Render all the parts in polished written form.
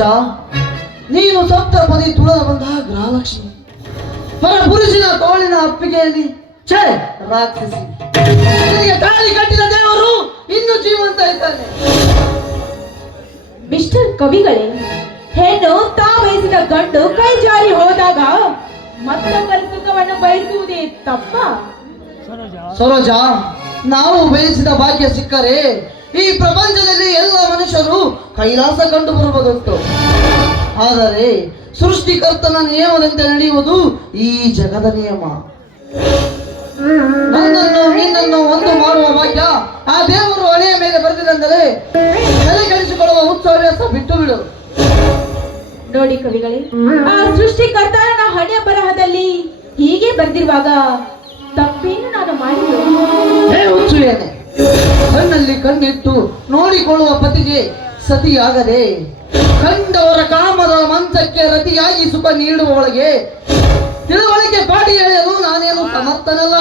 ಸರೋಜ, ನೀನು ಸಪ್ತಪದಿ ತುಳದ ಬಂದ ಗೃಹಲಕ್ಷ್ಮಿ, ಪರ ಪುರುಷನ ತೋಳಿನ ಅಪ್ಪಿಗೆಯಲ್ಲಿ ಛೇ ರಾಕ್ಷಸಿ. ನಿನಗೆ ತಾಳಿ ಕಟ್ಟಿದ ದೇವರು ಇನ್ನೂ ಜೀವಂತ ಇದ್ದಾನೆ. ಮಿಸ್ಟರ್ ಕವಿಗಳೇ, ಹೆಣ್ಣು ತಾ ಬಯಸಿದ ಗಂಡು ಕೈ ಜಾರಿ ಹೋದಾಗ ಮತ್ತೊಬ್ಬರ ಸುಖವನ್ನು ಬಯಸುವುದೇ ತಪ್ಪ? ಸರೋಜ, ನಾವು ಬಯಸಿದ ಭಾಗ್ಯ ಸಿಕ್ಕರೆ ಈ ಪ್ರಪಂಚದಲ್ಲಿ ಎಲ್ಲ ಮನುಷ್ಯರು ಕೈಲಾಸ ಕಂಡು ಬರುವುದುಂಟು. ಆದರೆ ಸೃಷ್ಟಿಕರ್ತನ ನಿಯಮದಂತೆ ನಡೆಯುವುದು ಈ ಜಗದ ನಿಯಮ. ನನ್ನನ್ನು ನಿನ್ನನ್ನು ಒಂದು ಮಾಡುವ ಭಾಗ್ಯ ಆ ದೇವರು ಹಣೆಯ ಮೇಲೆ ಬರೆದಿದಂದರೆ ತಲೆ ಕೆಡಿಸಿಕೊಳ್ಳುವ ಉತ್ಸವ ಬಿಟ್ಟು ಬಿಡು. ನೋಡಿ ಕವಿಗಳೇ, ಆ ಸೃಷ್ಟಿಕರ್ತನ ಹಣೆಯ ಬರಹದಲ್ಲಿ ಹೀಗೆ ಬರೆದಿರುವಾಗ ತಪ್ಪೇನು ನಾನು ಮಾಡಿದ್ದೆ? ಹುಚ್ಚು ಏನೆ, ಕಣ್ಣಲ್ಲಿ ಕಣ್ಣಿಟ್ಟು ನೋಡಿಕೊಳ್ಳುವ ಪತಿಗೆ ಸತಿಯಾಗದೆ ಕಂಡವರ ಕಾಮದ ಮಂಚಕ್ಕೆ ರತಿಯಾಗಿ ಸುಖ ನೀಡುವವಳಿಗೆ ತಿಳುವಳಿಕೆ ಪಾಡಿ ಎಳೆಯಲು ನಾನೇನು ಸಮರ್ಥನಲ್ಲ.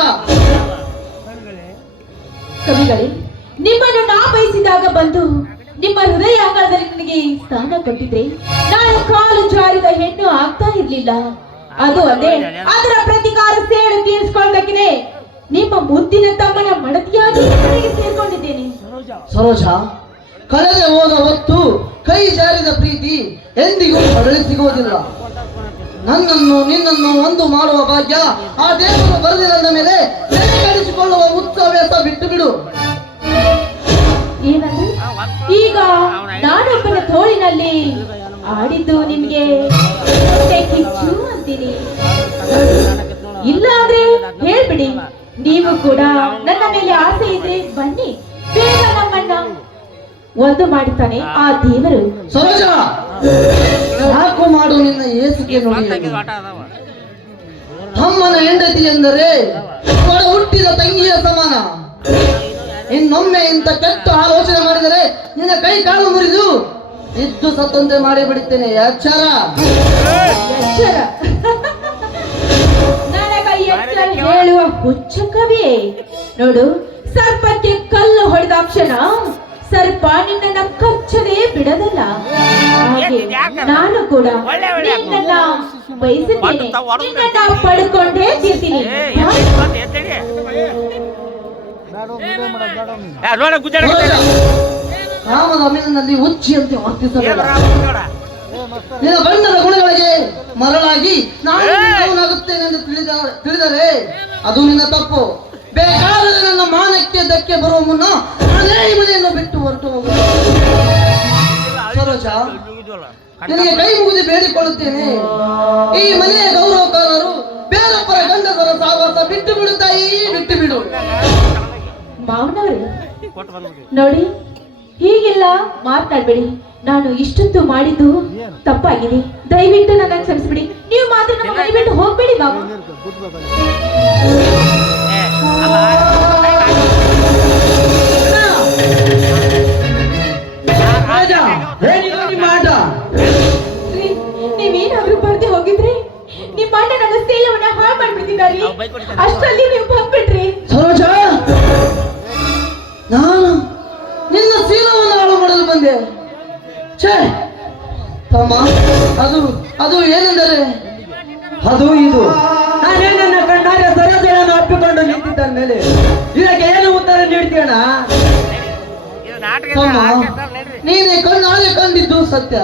ಕವಿಗಳೇ, ನಿಮ್ಮನ್ನು ನಾ ಬಯಸಿದಾಗ ಬಂದು ನಿಮ್ಮ ಹೃದಯ ಅಂಗಳದಲ್ಲಿ ನನಗೆ ಸ್ಥಾನ ಕೊಟ್ಟಿದ್ರೆ ನಾನು ಕಾಲು ಜಾರಿದ ಹೆಣ್ಣು ಆಗ್ತಾ ಇರ್ಲಿಲ್ಲ. ಅದು ಅದೇ, ಅದರ ಪ್ರತಿಕಾರ ಸೇಡು ತೀರಿಸಿಕೊಳ್ಳಬೇಕಿದೆ ನಿಮ್ಮ ಮುದ್ದಿನ ತಮ್ಮನ ಮಡದಿಯಾಗಿ ಸೇರ್ಕೊಂಡಿದ್ದೇನೆ. ಸರೋಜ, ಕಳೆದೆ ಹೋದ ಹೊತ್ತು ಕೈ ಜಾರಿದ ಪ್ರೀತಿ ಎಂದಿಗೂ ಮರಳಿ ಸಿಗುವುದಿಲ್ಲ. ನನ್ನನ್ನು ನಿನ್ನನ್ನು ಒಂದು ಮಾಡುವ ಭಾಗ್ಯ ಆ ದೇವರು ಬರೆದಿರದ ಮೇಲೆ ತಲೆ ಕೆಡಿಸಿಕೊಳ್ಳುವ ಉತ್ಸವ ಬಿಟ್ಟು ಬಿಡು. ಏನಂದ್ರೆ ಈಗ ನಾನೊಬ್ಬನ ತೋಳಿನಲ್ಲಿ ಆಡಿದ್ದು ನಿಮ್ಗೆ ಕಿಚ್ಚು ಅಂತೀನಿ. ಇಲ್ಲ ಅಂದ್ರೆ ಹೇಳ್ಬಿಡಿ, ನೀವು ಕೂಡ ನನ್ನ ಮೇಲೆ ಆಸೆ ಇದ್ರೆ ಬನ್ನಿ, ಬೇಗ ನಮ್ಮನ್ನ ಒಂದು ಮಾಡುತ್ತಾನೆ ಆ ದೇವರು. ಸರೋಜ, ಸಾಕು ಮಾಡು ನಿನ್ನ ಏಸಿಗೆ ನೋಡಿ. ಅಮ್ಮನ ಹೆಂಡತಿ ಎಂದರೆ ಒಡ ಹುಟ್ಟಿದ ತಂಗಿಯ ಸಮಾನ. ಇನ್ನೊಮ್ಮೆ ಇಂಥ ಕೆಟ್ಟ ಆಲೋಚನೆ ಮಾಡಿದರೆ ನಿನ್ನ ಕೈ ಕಾಲು ಮುರಿದು ಇದ್ದು ಸತ್ತಂತೆ ಮಾಡಿ ಬಿಡುತ್ತೇನೆ. ಎಚ್ಚರ. ನನಗೆ ಎಚ್ಚರ ಹೇಳುವ ಹುಚ್ಚ ಕವಿಯೇ. ನೋಡು, ಸರ್ಪಕ್ಕೆ ಕಲ್ಲು ಹೊಡೆದಾಕ್ಷಣ ಸರ್ಪ ನಿನ್ನನ್ನ ಕಚ್ಚದೇ ಬಿಡದಲ್ಲ. ಹಾಗೆ ನಾನು ಕೂಡ ನಿನ್ನನ್ನ ಬಯಸುತ್ತೇನೆ, ನಿನ್ನನ್ನ ಪಡ್ಕೊಂಡೇ ತಿರ್ತೀನಿ. ಕಾಮದ ಅಮೀನಲ್ಲಿ ಹುಚ್ಚಿಯಂತೆ ವರ್ತಿಸಬೇಡ. ನಿನ್ನ ಬಣ್ಣದ ಗುಣಗಳಿಗೆ ಮರಳಾಗಿ ನಾನಾಗುತ್ತೇನೆ ಎಂದು ತಿಳಿದರೆ ಅದು ನಿನ್ನ ತಪ್ಪು. ಬೇಕಾದರೆ ನನ್ನ ಮಾನಕ್ಕೆ ಧಕ್ಕೆ ಬರುವ ಮುನ್ನ ನಾನೇ ಈ ಮನೆಯನ್ನು ಬಿಟ್ಟು ಹೊರಟು ಹೋಗುತ್ತೇನೆ. ಸರೋಜ, ನಿನಗೆ ಕೈ ಮುಗಿದು ಬೇಡಿಕೊಳ್ಳುತ್ತೇನೆ, ಈ ಮನೆಯ ಗೌರವಕಾರರು ಬೇರೊಬ್ಬರ ಗಂಡಸರ ಸಾವಾಸ ಬಿಟ್ಟು ಬಿಡು ತಾಯಿ, ಬಿಟ್ಟು ಬಿಡು. ಮಾವನವರು ನೋಡಿ, ಹೀಗೆಲ್ಲ ಮಾತನಾಡ್ಬೇಡಿ. ನಾನು ಇಷ್ಟೊತ್ತು ಮಾಡಿದ್ದು ತಪ್ಪಾಗಿದೆ, ದಯವಿಟ್ಟು ನನ್ನ ಕ್ಷಮಿಸ್ಬಿಡಿ. ನೀವು ಮಾತ್ರ ನಮ್ಮ ಮನೆ ಬಿಟ್ಟು ಹೋಗ್ಬೇಡಿ ಮಾವ. ನೀವೇನಾದ್ರೂ ಬರ್ದೆ ಹೋಗಿದ್ರಿ ನಿಮ್ಮ ಅಣ್ಣ ನನ್ನ ಸೇಲವನ್ನ ಹಾಳು ಮಾಡ್ಬಿಡ್ತಿದ್ದಾರೆ. ಅಷ್ಟರಲ್ಲಿ ನೀವು ಬಂದ್ಬಿಟ್ರಿ. ಸರೋಜ, ನಾನು ನಿನ್ನ ಶೀಲವನ್ನು ಹಾಳು ಮಾಡಲು ಬಂದೆ. ಛೇ ತಮ್ಮ, ಅದು ಏನೆಂದರೆ ಅದು ಇದು. ನಾನೇ ನನ್ನ ಕಣ್ಣಾರೆ ಸರೋಜೆಯನ್ನು ಅಪ್ಪಿಕೊಂಡು ನಿಂತಿದ್ದ ಮೇಲೆ ಇದಕ್ಕೆ ಏನು ಉತ್ತರ ನೀಡ್ತೀಯಣ್ಣ? ತಮ್ಮ, ನೀನೇ ಕಣ್ಣಾರೆ ಕಂಡಿದ್ದು ಸತ್ಯ,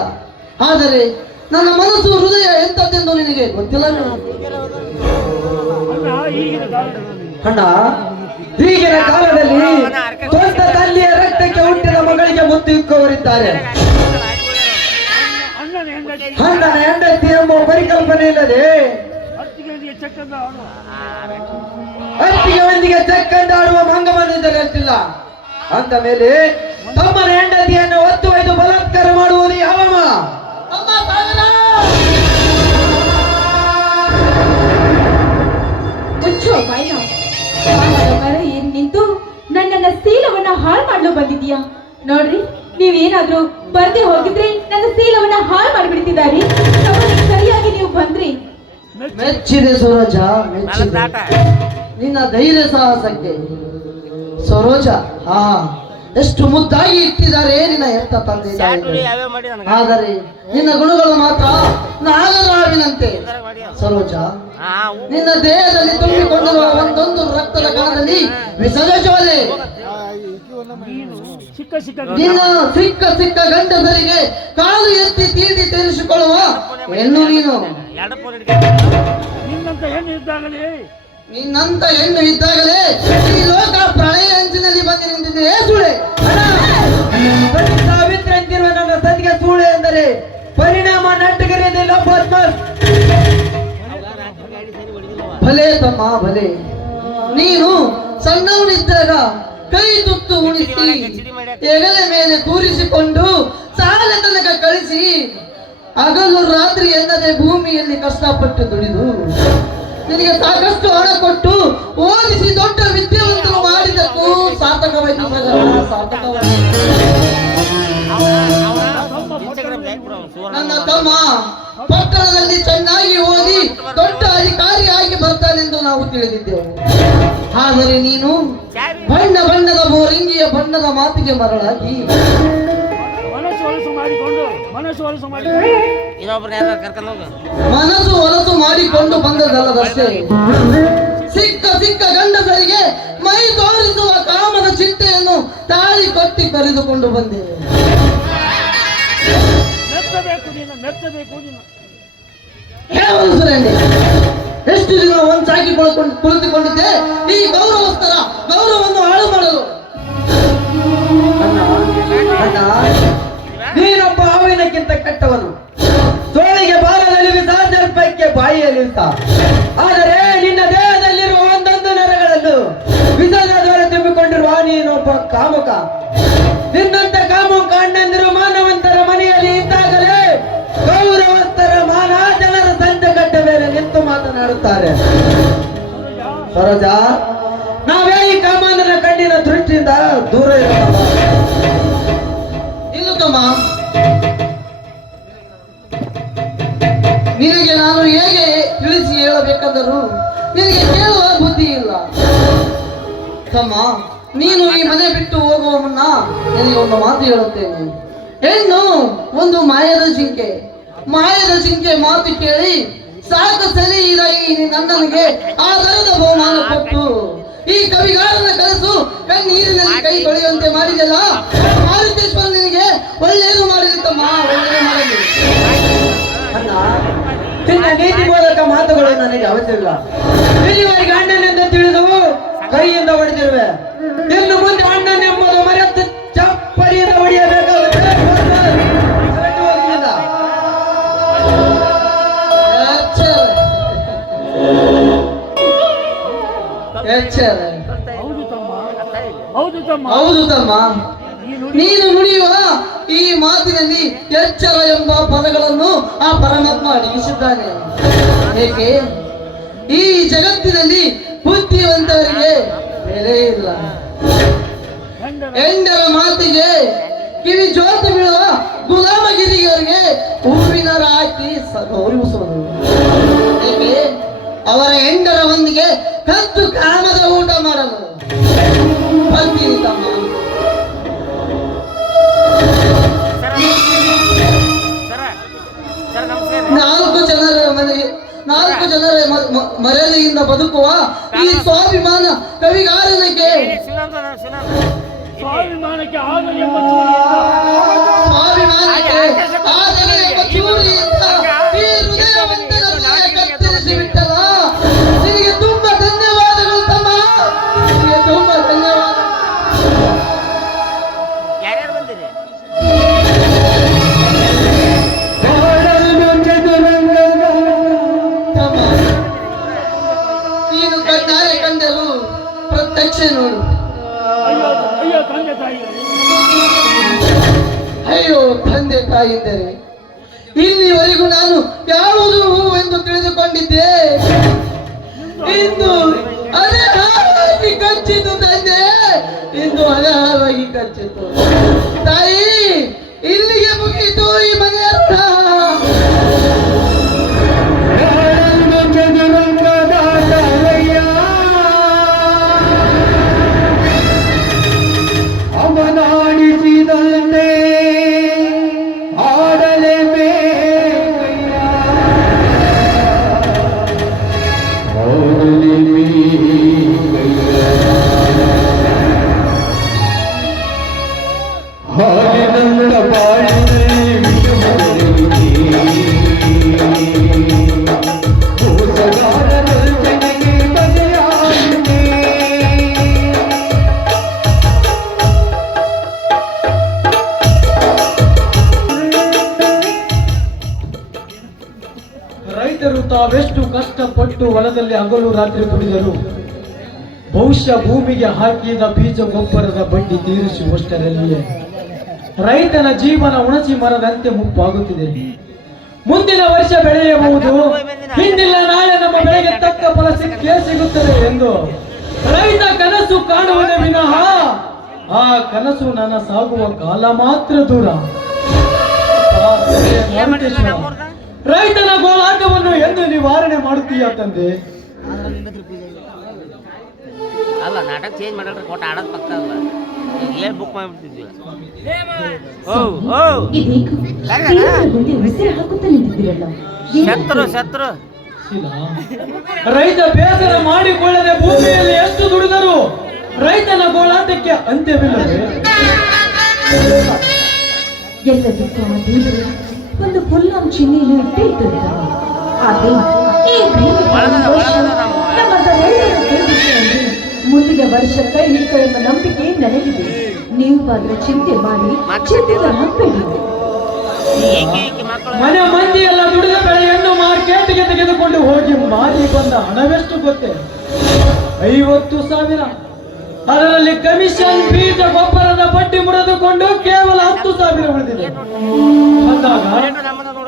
ಆದರೆ ನನ್ನ ಮನಸ್ಸು ಹೃದಯ ಎಂತದ್ದೆಂದು ನಿನಗೆ ಗೊತ್ತಿಲ್ಲ. ಅಣ್ಣ, ಈಗಿನ ಕಾಲದಲ್ಲಿ ಸ್ವಂತ ತಂದೆಯ ರಕ್ತಕ್ಕೆ ಹುಟ್ಟಿದ ಮಗಳಿಗೆ ಮುತ್ತು ಇಕ್ಕವರಿದ್ದಾರೆ. ಅಣ್ಣನ ಹೆಂಡತಿ ಎಂಬ ಪರಿಕಲ್ಪನೆ ಇಲ್ಲದೆ ಅತ್ತಿಗೆ ಒಂದಿಗೆ ಚೆಕ್ಕಂದಾಡುವ ಮಂಗಮನಿಂದಲಿಲ್ಲ. ಅಂದ ಮೇಲೆ ತಮ್ಮನ ಹೆಂಡತಿಯನ್ನು ಒತ್ತು ಒಯ್ದು ಬಲಾತ್ಕಾರ ಮಾಡುವುದು ಯಾವಮ್ಮ? ನಿಂತು ನನ್ನನ್ನ ಶೀಲವನ್ನ ಹಾಳು ಮಾಡಲು ಬಂದಿದ್ಯಾ? ನೋಡ್ರಿ, ನೀವೇನಾದ್ರೂ ಬರ್ದೆ ಹೋಗಿದ್ರೆ ನನ್ನ ಶೀಲವನ್ನ ಹಾಳು ಮಾಡಿಬಿಡ್ತಿದ್ದಾರೆ. ಸರಿಯಾಗಿ ನೀವು ಬಂದ್ರಿ. ಮೆಚ್ಚಿದೆ ಸರೋಜ, ಮೆಚ್ಚಿದೆ ನಿನ್ನ ಧೈರ್ಯ ಸಾಹಸಕ್ಕೆ. ಸರೋಜ, ಎಷ್ಟು ಮುದ್ದಾಗಿ ಇಟ್ಟಿದ್ದಾರೆ ನಿನ್ನ ಎತ್ತ ತಂದೆ ತಾಯಿಗಳು. ಯಾವ್ಯಾವ ಮಾಡಿ ನನಗೆ ಆದರೆ ನಿನ್ನ ಗುಣಗಳು ಮಾತ್ರ ನಾಗರಾವಿನಂತೆ. ಸರೋಜ, ನಿನ್ನ ದೇಹದಲ್ಲಿ ತುಂಬಿಕೊಂಡಿರುವ ಒಂದೊಂದು ರಕ್ತದ ಕಣದಲ್ಲಿ ವಿಸರ್ಜ ಜ್ವಾಲೆ. ಸಿಕ್ಕ ಸಿಕ್ಕ ನಿನ್ನ ಸಿಕ್ಕ ಸಿಕ್ಕ ಗಂಡಸರಿಗೆ ಕಾಲು ಎತ್ತಿ ತೀಟಿ ತೀರಿಸಿಕೊಳ್ಳುವ ಹೆಣ್ಣು ನೀನು. ಎರಡು ಫೋನ್ ನಿನ್ನಂತ ಹೆಣ್ಣು ಇದ್ದಾಗಲೇ ನಿನ್ನಂತ ಹೆಣ್ಣು ಇದ್ದಾಗಲೇ ಈ ಲೋಕ ಪ್ರಳಯ ಅಂಚಿನಲ್ಲಿ ಬಂದು ನಿಂತಿದೆ. ಸುಳೆ ಸಾವಿತ್ರ ಅಂತಿರುವ ನನ್ನ ಸತಿಗೆ ಸುಳೆ ಎಂದರೆ ಪರಿಣಾಮ ನಾಟಕರಿಯದಿಲ್ಲ. ಭಲೆ ತಮ್ಮ ಭಲೆ, ನೀನು ಸಣ್ಣವನಿದ್ದಾಗ ಕೈ ತುತ್ತು ಉಣಿಸಿ ಹೆಗಲ ಮೇಲೆ ಕೂರಿಸಿಕೊಂಡು ಸಾಲ ತನಕ ಕಳಿಸಿ ಹಗಲು ರಾತ್ರಿ ಎನ್ನದೆ ಭೂಮಿಯಲ್ಲಿ ಕಷ್ಟಪಟ್ಟು ದುಡಿದು ನಿನಗೆ ಸಾಕಷ್ಟು ಹಣ ಕೊಟ್ಟು ಓದಿಸಿ ದೊಡ್ಡ ವಿದ್ಯಾವಂತರು ಮಾಡಿದ್ದಕ್ಕೂ ಸಾರ್ಥಕವಾಯಿತು ಮಗ, ಸಾರ್ಥಕವಾಯಿತು. ನನ್ನ ತಮ್ಮ ಪಟ್ಟಣದಲ್ಲಿ ಚೆನ್ನಾಗಿ ಓದಿ ದೊಡ್ಡ ಅಧಿಕಾರಿಯಾಗಿ ಬರ್ತಾನೆಂದು ನಾವು ತಿಳಿದಿದ್ದೆವು. ಆದರೆ ನೀನು ಬಣ್ಣ ಬಣ್ಣದ ಬೋರಿಂಗಿಯ ಬಣ್ಣದ ಮಾತಿಗೆ ಮರಳಾಗಿ ಮನಸ್ಸು ಹೊಲಸು ಮಾಡಿಕೊಂಡು ಇನ್ನೊಬ್ರು ಯಾರು ಕರ್ಕೊಂಡು ಹೋಗು. ಮನಸ್ಸು ಹೊಲಸು ಮಾಡಿಕೊಂಡು ಬಂದದಲ್ಲದಷ್ಟೇ, ಸಿಕ್ಕ ಸಿಕ್ಕ ಗಂಡಸರಿಗೆ ಮೈ ತೋರಿಸುವ ಕಾಮದ ಚಿಟ್ಟೆಯನ್ನು ತಾಳಿ ಕೊಟ್ಟಿ ಕರೆದುಕೊಂಡು ಬಂದೆ. ಮೆಚ್ಚಬೇಕು ನೀನು ಹೇಳಿ, ಎಷ್ಟು ದಿನ ಒಂದಾಗಿ ಕುಳಿತುಕೊಂಡಿದ್ದೆ ಈ ಗೌರವಸ್ಥರ ಗೌರವವನ್ನು ಹಾಳು ಮಾಡಲು. ಅಣ್ಣ, ನೀನೊಬ್ಬ ಹಾವಿನಕ್ಕಿಂತ ಕೆಟ್ಟವನು. ಸೋಳಿಗೆ ಬಾಲದಲ್ಲಿ ಸಾಧ್ಯಕ್ಕೆ ಬಾಯಿಯಲ್ಲಿರುತ್ತ. ಆದರೆ ನಿನ್ನ ದೇಹದಲ್ಲಿರುವ ಒಂದೊಂದು ನರಗಳಲ್ಲೂ ವಿಸರ್ಜ ತುಂಬಿಕೊಂಡಿರುವ ನೀನೊಬ್ಬ ಕಾಮುಕ. ನಿನ್ನಂತ ಕಾಮುಕ ಅಣ್ಣಂದಿರು ಮಾನವಂತರ ಮನೆಯಲ್ಲಿ ಇದ್ದಾಗಲೇ ಗೌರವಸ್ಥರ ಮಾನ ಜನರ ಸಂಜೆ ಗಡ್ಡ ಮೇಲೆ ನಿಂತು ಮಾತನಾಡುತ್ತಾರೆ. ಸರೋಜ, ನಾವೇ ಈ ಕಾಮಾಂಧನ ಕಣ್ಣಿನ ದೃಷ್ಟಿಯಿಂದ ದೂರ ಇರೋಣ. ಇನ್ನು ತಮ್ಮ, ನಿನಗೆ ನಾನು ಹೇಗೆ ತಿಳಿಸಿ ಹೇಳಬೇಕೆಂದರೂ ನಿನಗೆ ಕೇಳುವ ಬುದ್ಧಿ ಇಲ್ಲ. ತಮ್ಮ, ನೀನು ಈ ಮನೆ ಬಿಟ್ಟು ಹೋಗುವ ಮುನ್ನ ನಿನಗೆ ಒಂದು ಮಾತು ಹೇಳುತ್ತೇನೆ. ಹೆಣ್ಣು ಒಂದು ಮಾಯದ ಜಿಂಕೆ. ಮಾಯದ ಜಿಂಕೆ ಮಾತು ಕೇಳಿ ಸಾಕು ಸರಿ ಇದ ಈ ನನ್ನನಿಗೆ ಆಧಾರದ ಬಹುಮಾನ ಕೊಟ್ಟು ಈ ಕವಿಗಾರನ ಕನಸು ಕಣ್ಣೀರಿನಲ್ಲಿ ಕೈ ತೊಳೆಯುವಂತೆ ಮಾಡಿದೆಲ್ಲ. ಮಾರುತೇಶ್ವರ ನಿನಗೆ ಒಳ್ಳೆಯದು ಮಾಡಲಿ ತಮ್ಮ, ಒಳ್ಳೆಯದು ಮಾಡಲಿ. ಅಣ್ಣ, ನಿನ್ನ ನೀತಿ ಬೋಧಕ ಮಾತುಗಳು ನನಗೆ ಅವಶ್ಯವಿಲ್ಲ. ಇಲ್ಲಿವರೆಗೆ ಅಣ್ಣನೆಂದು ತಿಳಿದು ಕೈಯಿಂದ ಹೊಡೆದಿರುವೆ. ಇನ್ನು ಮುಂದೆ ಅಣ್ಣನೆಂಬುದು ಮರೆತು ಚಪ್ಪರಿಯಿಂದ ಹೊಡೆಯಬೇಕಾಗುತ್ತೆ. ಹೌದು ತಮ್ಮ, ನೀನು ನುಡಿಯುವ ಈ ಮಾತಿನಲ್ಲಿ ಎಚ್ಚರ ಎಂಬ ಪದಗಳನ್ನು ಆ ಪರಮಾತ್ಮ ಅಡಗಿಸಿದ್ದಾನೆ. ಏಕೆ? ಈ ಜಗತ್ತಿನಲ್ಲಿ ಬುದ್ಧಿವಂತರಿಗೆ ಬೆಲೆ ಇಲ್ಲ. ಹೆಂಡರ ಮಾತಿಗೆ ಕಿವಿ ಜೋತು ಬೀಳುವ ಗುಲಾಮಗಿರಿಯವರಿಗೆ ಹೂವಿನ ರಾಕಿ ಗೌರವಿಸುವುದು. ಏಕೆ? ಅವರ ಹೆಂಡರ ಒಂದಿಗೆ ಕತ್ತು ಕಾಮದ ಊಟ ಮಾಡಲು ಬರ್ತೀನಿ ತಮ್ಮ. ನಾಲ್ಕು ಜನರ ಮರ್ಯಾದೆಯಿಂದ ಬದುಕುವ ಈ ಸ್ವಾಭಿಮಾನ ಕವಿಗಾರನಿಗೆ ಸ್ವಾಭಿಮಾನಕ್ಕೆ ಆಗಲಿ ಎಂಬ ಸ್ವಾಭಿಮಾನಕ್ಕೆ ಆಗಲಿ ಎಂಬ ಚೂರಿಯಿಂದ ಈ ಹೃದಯವಂತರನ್ನು ಕತ್ತರಿಸಿ ಬಿಟ್ಟಲ್ಲ. ನಿನಗೆ ತುಂಬಾ ಧನ್ಯವಾದಗಳು ತಮ್ಮ, ನಿನಗೆ ತುಂಬಾ ಧನ್ಯವಾದ. ಯಾರ್ಯಾರು ಬಂದಿರಿ? ನೀನು ಕಣ್ಣಾರೆ ಕಂಡರು ಪ್ರತ್ಯಕ್ಷ ನೋಡು. ಅಯ್ಯೋ ತಂದೆ ತಾಯಿ, ಅಯ್ಯೋ ತಂದೆ ತಾಯಿದ್ದರೆ ಇಲ್ಲಿವರೆಗೂ ನಾನು ಯಾವುದು ಎಂದು ತಿಳಿದುಕೊಂಡಿದ್ದೆ. ಇಂದು ಅದೇ ಹಾವಾಗಿ ಕಚ್ಚಿತು ತಂದೆ, ಇಂದು ಅದೇ ಹಾವಾಗಿ ಕಚ್ಚಿತು ತಾಯಿ. ಇಲ್ಲಿಗೆ ಮುಗಿಯಿತು ಈ ಮನೆಯ ಅಮನ ಕಷ್ಟಪಟ್ಟು ಹೊಲದಲ್ಲಿ ಹಗಲು ರಾತ್ರಿ ದುಡಿದರು ಬಹುಶಃ ಭೂಮಿಗೆ ಹಾಕಿದ ಬೀಜ ಗೊಬ್ಬರದ ಬಡ್ಡಿ ತೀರಿಸುವಷ್ಟರಲ್ಲಿಯೇ ರೈತನ ಜೀವನ ಉಣಸಿ ಮರದಂತೆ ಮುಪ್ಪಾಗುತ್ತಿದೆ. ಮುಂದಿನ ವರ್ಷ ಬೆಳೆಯಬಹುದು, ಹಿಂದಿಲ್ಲ ನಾಳೆ ನಮ್ಮ ಬೆಳೆಗೆ ತಕ್ಕ ಫಲ ಸಿಗುತ್ತದೆ ಎಂದು ರೈತ ಕನಸು ಕಾಣುವುದೇ ವಿನಃ ಆ ಕನಸು ನನ್ನ ಸಾಗುವ ಕಾಲ ಮಾತ್ರ ದೂರ. ರೈತನ ಗೋಳಾಟವನ್ನು ಎಂದು ನಿವಾರಣೆ ಮಾಡುತ್ತೀಯ ತಂದೆ? ಅಲ್ಲ ನಾಟಕ ಚೇಂಜ್ ಮಾಡ್ರಿ ಕೊಟ್ಟು ಆಡೋದು ಪಕ್ಕ ಅಲ್ಲ ಏನ್ ಬುಕ್ ಮಾಡಿಬಿಡ್ತಿದ್ವಿ. ಉಸಿರು ಹಾಕುತ್ತಾ ನಿಂತಿದ್ದೀರಲ್ಲ, ಶತ್ರು ಶತ್ರು ಇಲ್ಲ, ರೈತ ಬೇಸರ ಮಾಡಿಕೊಳ್ಳದೆ ಭೂಮಿಯಲ್ಲಿ ಎಷ್ಟು ದುಡಿದರು ರೈತನ ಗೋಳಾಟಕ್ಕೆ ಅಂತ್ಯವಿಲ್ಲವೇ? ಎಲ್ಲದಕ್ಕೂ ಆ ದೇವರು ಒಂದು ಫುಲ್ಲಾಂ ಚಿಹ್ನೆಯನ್ನು ಇಟ್ಟೇ ಇಟ್ಟಿರ್ತಾರೆ. ಆದ್ರೆ ಈ ನಮ್ಮ ರೈತರ ಕೈಬಿಟ್ಟರೆ ಮುಂದಿನ ವರ್ಷ ಕೈ ಹಿಡಿತ ಎಂಬ ನಂಬಿಕೆ ನನಗಿದೆ. ನೀವು ಅದರ ಚಿಂತೆ ಮಾಡಿ ಚಿಂತೆಗೆ ಹಾಕಬೇಡಿ. ಮನೆ ಮಂದಿ ಎಲ್ಲ ದುಡಿದ ಬೆಳೆಯನ್ನು ಮಾರ್ಕೆಟ್ಗೆ ತೆಗೆದುಕೊಂಡು ಹೋಗಿ ಮಾರಿ ಬಂದ ಹಣವೆಷ್ಟು ಗೊತ್ತೇ? 50,000. ಅದರಲ್ಲಿ ಕಮಿಷನ್, ಬೀಜ ಗೊಬ್ಬರದ ಬಡ್ಡಿ ಮುರಿದುಕೊಂಡು ಕೇವಲ 10,000 ಉಳಿದಿದೆ. ಅಂದಾಗ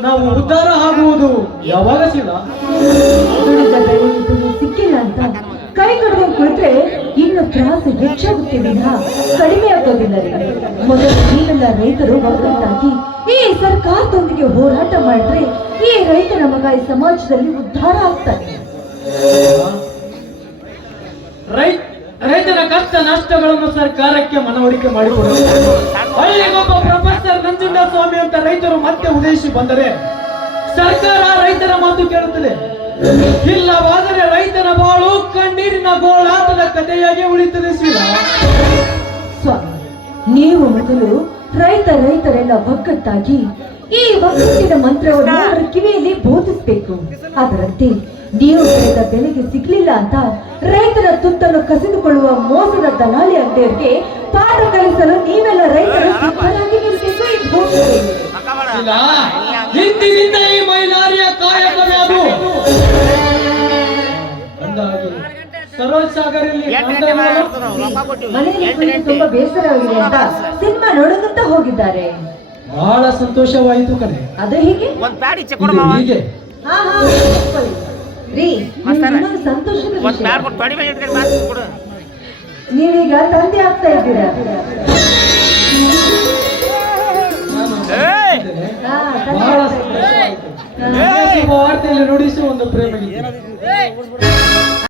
ನಾವು ಉದ್ಧಾರ ಆಗುವುದು ಯಾವಾಗ ಸಿಗ? ದುಡಿದ ಬೆಳೆ ಇದು ಸಿಕ್ಕಿಲ್ಲ ಅಂತ ಕೈ ಕಡಿದು ಕುಳಿತರೆ ಇನ್ನು ತ್ರಾಸ ಹೆಚ್ಚಾಗುತ್ತೆ ವಿನಃ ಕಡಿಮೆ ಆಗೋದಿಲ್ಲ. ಮೊದಲು ನೀವೆಲ್ಲ ರೈತರು ಒಗ್ಗಟ್ಟಾಗಿ ಈ ಸರ್ಕಾರದೊಂದಿಗೆ ಹೋರಾಟ ಮಾಡಿದ್ರೆ ಈ ರೈತನ ಮಗ ಈ ಸಮಾಜದಲ್ಲಿ ಉದ್ಧಾರ ಆಗ್ತಾನೆ. ರೈತರ ಕಷ್ಟ ನಷ್ಟಗಳನ್ನು ಸರ್ಕಾರಕ್ಕೆ ಮನವರಿಕೆ ಮಾಡಿಕೊಡಬೇಕು. ಹಳ್ಳಿಗೊಬ್ಬ ಪ್ರೊಫೆಸರ್ ನಂಜುಂಡಸ್ವಾಮಿ ಅಂತ ರೈತರು ಮತ್ತೆ ಉದೇಶಿ ಬಂದರೆ ಸರ್ಕಾರ ರೈತರ ಮಾತು ಕೇಳುತ್ತದೆ. ಇಲ್ಲವಾದರೆ ರೈತನ ಬಾಳು ಕಣ್ಣೀರಿನ ಗೋಳಾಟದ ಕಥೆಯಾಗಿ ಉಳಿತದೆ. ಸ್ವಾಮಿ, ನೀವು ಮೊದಲು ರೈತರೆಲ್ಲ ಒಗ್ಗಟ್ಟಾಗಿ ಈ ಒಗ್ಗಟ್ಟಿನ ಮಂತ್ರವನ್ನು ಅವರ ಕಿವಿಯಲ್ಲಿ ಬೋಧಿಸಬೇಕು. ಅದರಂತೆ ನೀವು ಬೆಳೆದ ಬೆಲೆಗೆ ಸಿಗ್ಲಿಲ್ಲ ಅಂತ ರೈತರ ತುತ್ತನ್ನು ಕಸಿದುಕೊಳ್ಳುವ ಮೋಸದ ದಲಾಳಿ ಅಂಗಡಿಯವರಿಗೆ ಪಾಠ ಕಲಿಸಲು ನೀವೆಲ್ಲ ರೈತರು ಸಿದ್ಧರಾಗಿ ನಿಲ್ಲಬೇಕು. ಈ ಭೂಮಿಯಲ್ಲಿ ಹಿಂದಿನಿಂದ ಈ ಮೈಲಾರಿಯ ಕಾಯಕವೇ ಅದು. ಅಂದಾಗಿ ಸರೋಜ್ ಸಾಗರಲ್ಲಿ ಮನೆಯಲ್ಲಿ ಕುಳಿತು ತುಂಬಾ ಬೇಸರವಾಗಿದೆ ಅಂತ ಸಿನಿಮಾ ನೋಡೋದಂತ ಹೋಗಿದ್ದಾರೆ. ಬಹಳ ಸಂತೋಷವಾಯಿತು ಕಣೆ. ಅದು ಹೀಗೆ ಒಂದ್ ಪ್ಯಾಡ್ ಇಚ್ಚೆ ಕೊಡು ಮಾವ. ಹೀಗೆ ಹಾ ರೀ, ಇನ್ನೊಂದು ಸಂತೋಷದ ಒಂದ್ ವಿಷಯ, ಪ್ಯಾಡ್ ಕೊಟ್ಟು ತೊಡಿ ಮೇಲೆ ಇಟ್ಕೊಂಡು ಮಾತು ಕೊಡು. ನೀವೀಗ ತಂದೆ ಆಗ್ತಾ ಇದ್ದೀರಾ. ಬಹಳ ಸಂತೋಷವಾಯಿತು. ವಾರ್ತೆಯಲ್ಲಿ ನುಡಿಸಿ ಒಂದು ಪ್ರೇಮ ಗೀತೆ.